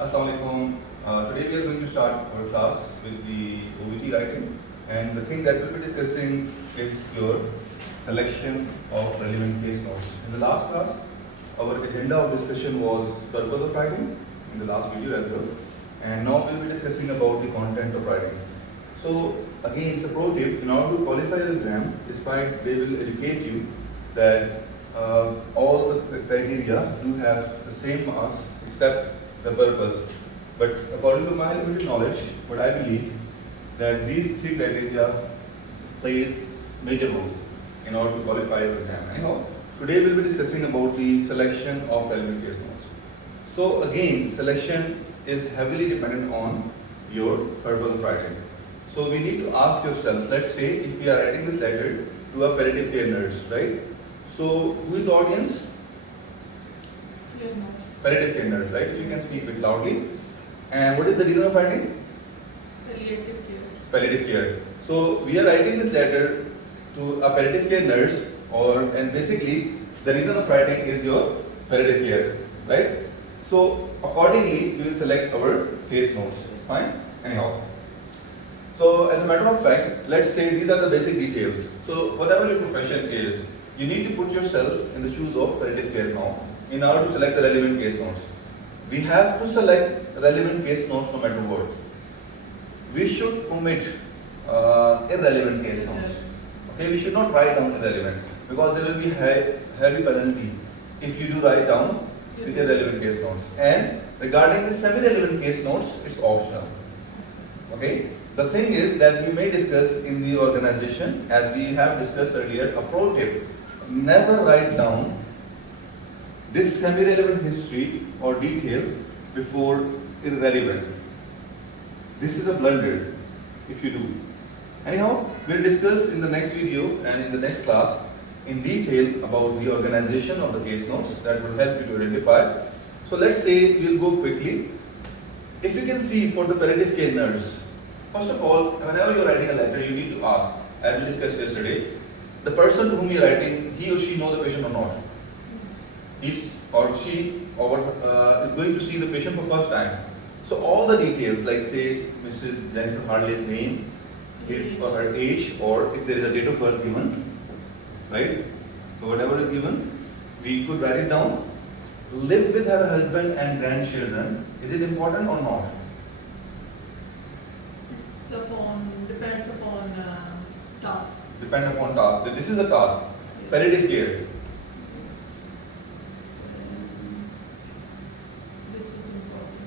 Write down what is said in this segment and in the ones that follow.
Assalamualaikum. Today we are going to start our class with the OET writing, and the thing that we'll be discussing is your selection of relevant case notes. In the last class, our agenda of discussion was purpose of writing in the last video as well, and now we'll be discussing about the content of writing. So again, it's a pro tip. In order to qualify your exam, despite they will educate you that all the criteria do have the same marks except the purpose. But according to my limited knowledge, what I believe that these three criteria play major role in order to qualify your exam. Anyhow, today we'll be discussing about the selection of relevant case notes. So again, selection is heavily dependent on your purpose of writing. So we need to ask yourself, let's say if we are writing this letter to a palliative care nurse, right? So who is the audience? Palliative care nurse, right? So you can speak a bit loudly. And what is the reason of writing? Palliative care. Palliative care. So we are writing this letter to a palliative care nurse, and basically the reason of writing is your palliative care, right? So accordingly, we will select our case notes. Fine? Anyhow. So as a matter of fact, let's say these are the basic details. So whatever your profession is, you need to put yourself in the shoes of palliative care now in order to select the relevant case notes. We have to select relevant case notes no matter what. We should omit irrelevant case notes. Okay, we should not write down irrelevant because there will be heavy penalty if you do write down with irrelevant case notes. And regarding the semi-relevant case notes, it's optional. Okay. The thing is that we may discuss in the organization, as we have discussed earlier, a pro tip: never write down this semi-relevant history or detail before irrelevant. This is a blunder if you do. Anyhow, we'll discuss in the next video and in the next class in detail about the organization of the case notes that will help you to identify. So let's say we'll go quickly. If you can see for the palliative care nurse, first of all, whenever you're writing a letter, you need to ask, as we discussed yesterday, the person to whom you're writing, he or she knows the patient or not. Is or she is going to see the patient for first time. So all the details, like say Mrs. Jennifer Harley's name, his or her age, or if there is a date of birth given, right? So whatever is given, we could write it down. Live with her husband and grandchildren. Is it important or not? Depends upon task. Depend upon task. This is a task. Palliative care. This is important.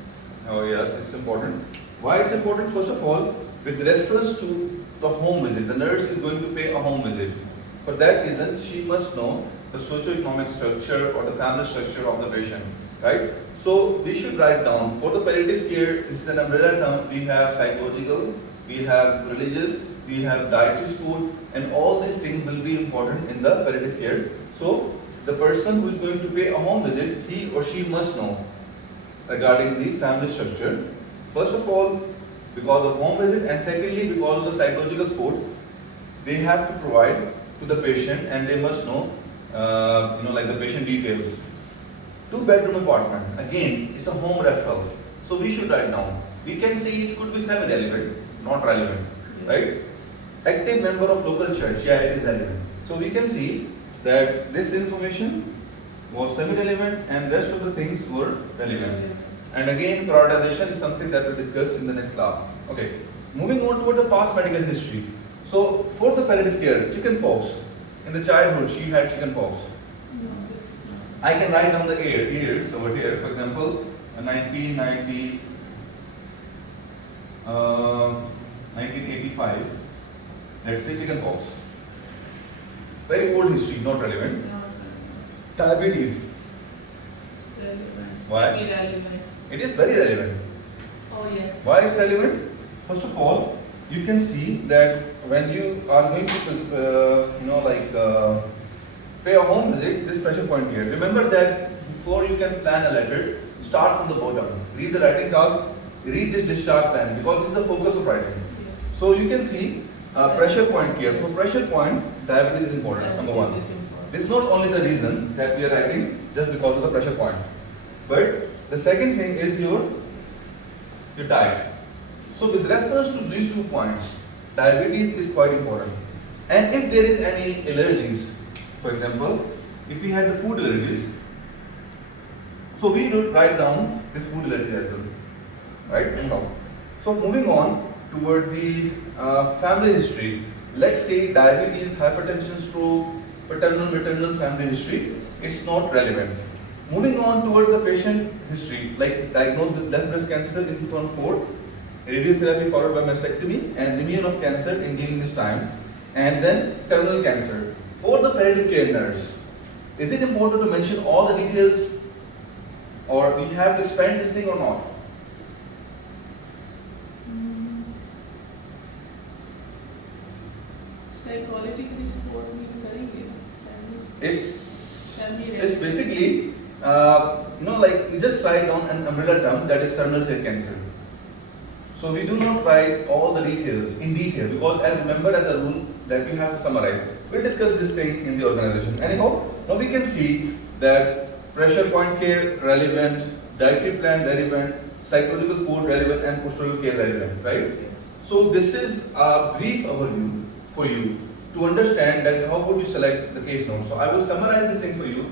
Oh yes, it's important. Why it's important? First of all, with reference to the home visit, the nurse is going to pay a home visit. For that reason, she must know the socio-economic structure or the family structure of the patient, right? So we should write down for the palliative care. This is an umbrella term. We have psychological, we have religious, we have dietary support, and all these things will be important in the palliative care. So the person who is going to pay a home visit, he or she must know regarding the family structure. First of all, because of home visit, and secondly, because of the psychological support, they have to provide to the patient, and they must know, like the patient details. 2-bedroom apartment, again, it's a home referral. So we should write down. We can say it could be semi-relevant, not relevant, right? Active member of local church, yeah, it is relevant. So we can see that this information was semi-relevant and rest of the things were relevant. And again, prioritization is something that we'll discuss in the next class. Okay, moving on toward the past medical history. So for the palliative care, chickenpox. In the childhood, she had chickenpox. I can write down the years over here. For example, 1985. Let's say chickenpox. Very old history, not relevant. Diabetes. Relevant. Why? Irrelevant. It is very relevant. Oh yeah. Why it's relevant? First of all, you can see that when you are going to, pay a home visit, this pressure point here. Remember that before you can plan a letter, start from the bottom. Read the writing task, read this discharge plan, because this is the focus of writing. Yes. So you can see pressure point here. For pressure point, diabetes is important, number one. This is not only the reason that we are writing just because of the pressure point. But the second thing is your your diet. So with reference to these 2 points, diabetes is quite important. And if there is any allergies, for example, if we had the food allergies, so we would write down this food allergy as well, right? No. So moving on toward the family history, let's say diabetes, hypertension, stroke, paternal, maternal family history, it's not relevant. Moving on toward the patient history, like diagnosed with left breast cancer in 2004, radiotherapy followed by mastectomy, and remission of cancer in during this time, and then terminal cancer. For the palliative care nurse, is it important to mention all the details, or we have to expand this thing or not? Psychologically support भी करेंगे. It's basically, like you just write down an umbrella term, that is terminal cell cancer. So we do not write all the details in detail, because as remember as a rule that we have to summarize. We'll discuss this thing in the organization. Anyhow, now we can see that pressure point care relevant, dietary plan relevant, psychological support relevant, and postural care relevant, right? So this is a brief overview for you to understand that how would you select the case notes. So I will summarize this thing for you.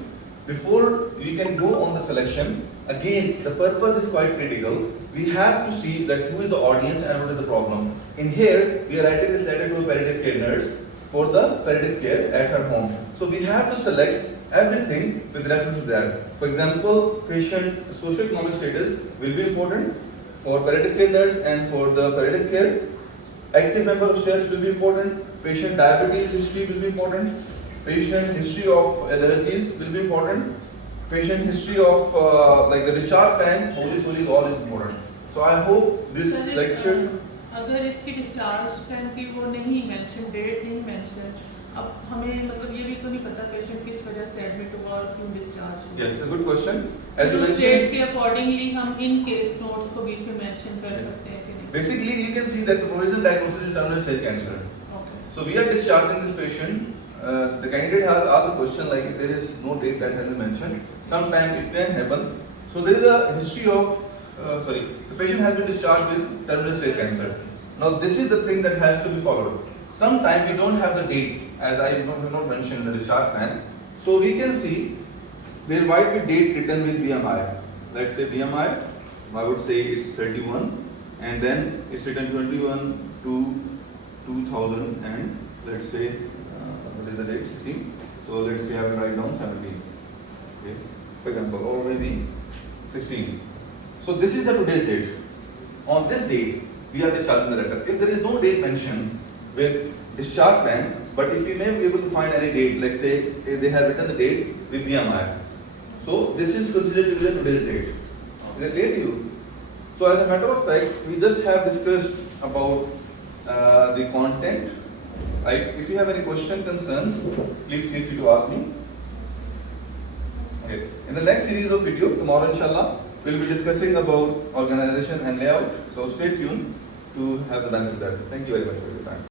Before we can go on the selection, again the purpose is quite critical. We have to see that who is the audience and what is the problem. In here, we are writing this letter to a palliative care nurse for the palliative care at her home. So we have to select everything with reference to that. For example, patient socio-economic status will be important for palliative care nurse and for the palliative care. Active member of church will be important. Patient diabetes history will be important. Patient history of allergies will be important. Patient history of like the discharge plan, holy is all is important. So I hope this lecture. अगर इसकी discharge plan की वो नहीं mention, date नहीं mention, अब हमें मतलब ये भी तो नहीं पता patient किस वजह से admit हुआ और क्यों discharge हुआ. Yes, a good question. As you तो mentioned, date के accordingly हम in case notes को बीच में mention कर सकते हैं कि नहीं. basically you can see that the provisional diagnosis is terminal cell cancer. Okay. So we are discharging this patient. The candidate has asked a question like if there is no date that has been mentioned, sometime it can happen. So there is a history of, the patient has been discharged with terminal cell cancer. Now this is the thing that has to be followed. Sometimes we don't have the date, as I have not mentioned in the discharge plan. So we can see there might be date written with BMI. Let's say BMI, I would say it's 31, and then it's written 21 to 2000, and let's say what is the date? 16. So let's say I will write down 17. Okay, for example, or maybe 16. So this is the today's date. On this date, we are discharging the letter. If there is no date mentioned with discharge plan, but if we may be able to find any date, let's say if they have written the date with BMI, so this is considered to be the today's date. Is it clear to you? So as a matter of fact, we just have discussed about the content. If you have any question, concern, please feel free to ask me. Okay. In the next series of video, tomorrow inshallah, we'll be discussing about organization and layout. So stay tuned to have the benefit of that. Thank you very much for your time.